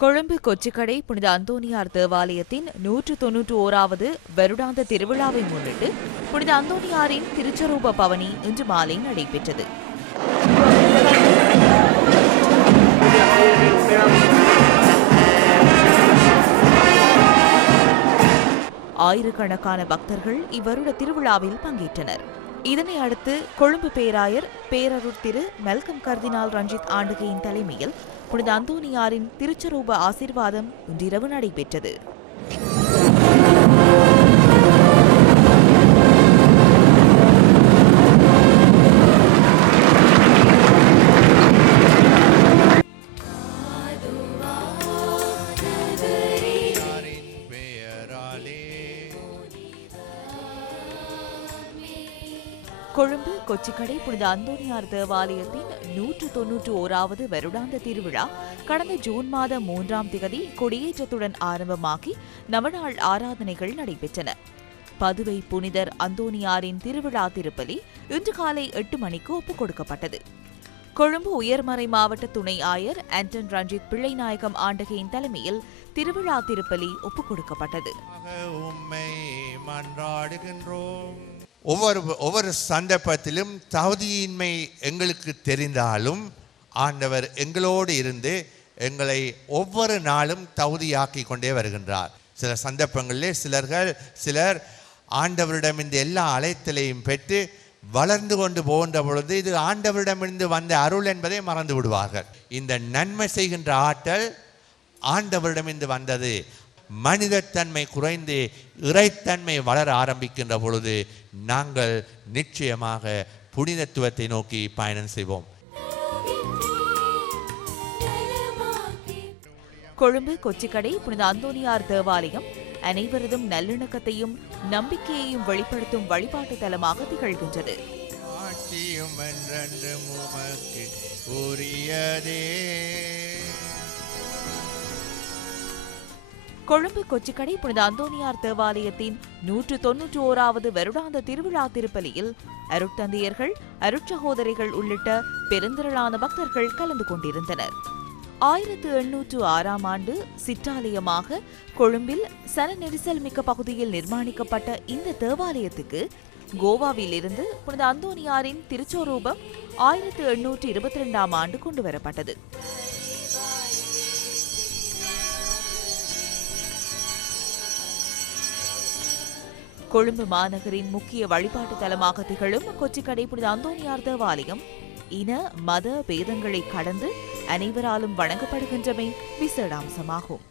கொழும்பு கொச்சிக்கடை புனித அந்தோனியார் தேவாலயத்தின் 191வது வருடாந்த திருவிழாவை முன்னிட்டு புனித அந்தோனியாரின் திருச்சரூப பவனி இன்று மாலை நடைபெற்றது. ஆயிரக்கணக்கான பக்தர்கள் இவ்வருட திருவிழாவில் பங்கேற்றனர். இதனை அடுத்து கொழும்பு பேராயர் பேரருட் திரு மெல்கம் கர்தினால் ரஞ்சித் ஆண்டுகையின் தலைமையில் புனித அந்தோனியாரின் திருச்சரூப ஆசீர்வாதம் இன்றிரவு நடைபெற்றது. கொழும்பு கொச்சிக்கடை புனித அந்தோனியார் தேவாலயத்தின் 191வது வருடாந்த திருவிழா கடந்த ஜூன் மாதம் 3ஆம் திகதி கொடியேற்றத்துடன் ஆரம்பமாகி நவநாள் ஆராதனைகள் நடைபெற்றன. பதுவை புனிதர் அந்தோனியாரின் திருவிழா திருப்பலி இன்று காலை 8 மணிக்கு ஒப்புக் கொடுக்கப்பட்டது. கொழும்பு உயர்மறை மாவட்ட துணை ஆயர் ஆண்டன் ரஞ்சித் பிள்ளைநாயகம் ஆண்டகையின் தலைமையில் திருவிழா திருப்பலி ஒப்புக் கொடுக்கப்பட்டது. ஒவ்வொரு சந்தர்ப்பத்திலும் தகுதியின்மை எங்களுக்கு தெரிந்தாலும் ஆண்டவர் எங்களோடு இருந்து எங்களை ஒவ்வொரு நாளும் தகுதியாக்கி கொண்டே வருகின்றார். சில சந்தர்ப்பங்களிலே சிலர் ஆண்டவரிடம் இந்த எல்லா அழைத்தலையும் பெற்று வளர்ந்து கொண்டு போகின்ற பொழுது இது ஆண்டவரிடமிருந்து வந்த அருள் என்பதை மறந்து விடுவார்கள். இந்த நன்மை செய்கின்ற ஆற்றல் ஆண்டவரிடமிருந்து வந்தது. மனிதத்தன்மை குறைந்து இறைத்தன்மை வளர ஆரம்பிக்கின்ற பொழுது நாங்கள் நிச்சயமாக புனிதத்துவத்தை நோக்கி பயணம் செய்வோம். கொழும்பு கொச்சிக்கடை புனித அந்தோனியார் தேவாலயம் அனைவரதும் நல்லிணக்கத்தையும் நம்பிக்கையையும் வெளிப்படுத்தும் வழிபாட்டு தலமாக திகழ்கின்றது. கொழும்பு கொச்சிக்கடை புனித அந்தோனியார் தேவாலயத்தின் 191வது வருடாந்த திருவிழா திருப்பலியில் அருட்தந்தையர்கள் அருட்சகோதரிகள் உள்ளிட்ட பெருந்திரளான பக்தர்கள் கலந்து கொண்டிருந்தனர். 1806ஆம் ஆண்டு சிற்றாலயமாக கொழும்பில் சன நெரிசல் மிக்க பகுதியில் நிர்மாணிக்கப்பட்ட இந்த தேவாலயத்துக்கு கோவாவில் இருந்து புனித அந்தோனியாரின் திருச்சொரூபம் 1822ஆம் ஆண்டு கொண்டுவரப்பட்டது. கொழும்பு மாநகரின் முக்கிய வழிபாட்டு தலமாக திகழும் கொச்சிக்கடை புனித அந்தோனியார் தேவாலயம் இன மத பேதங்களை கடந்து அனைவராலும் வணங்கப்படுகின்றமை விசேட அம்சமாகும்.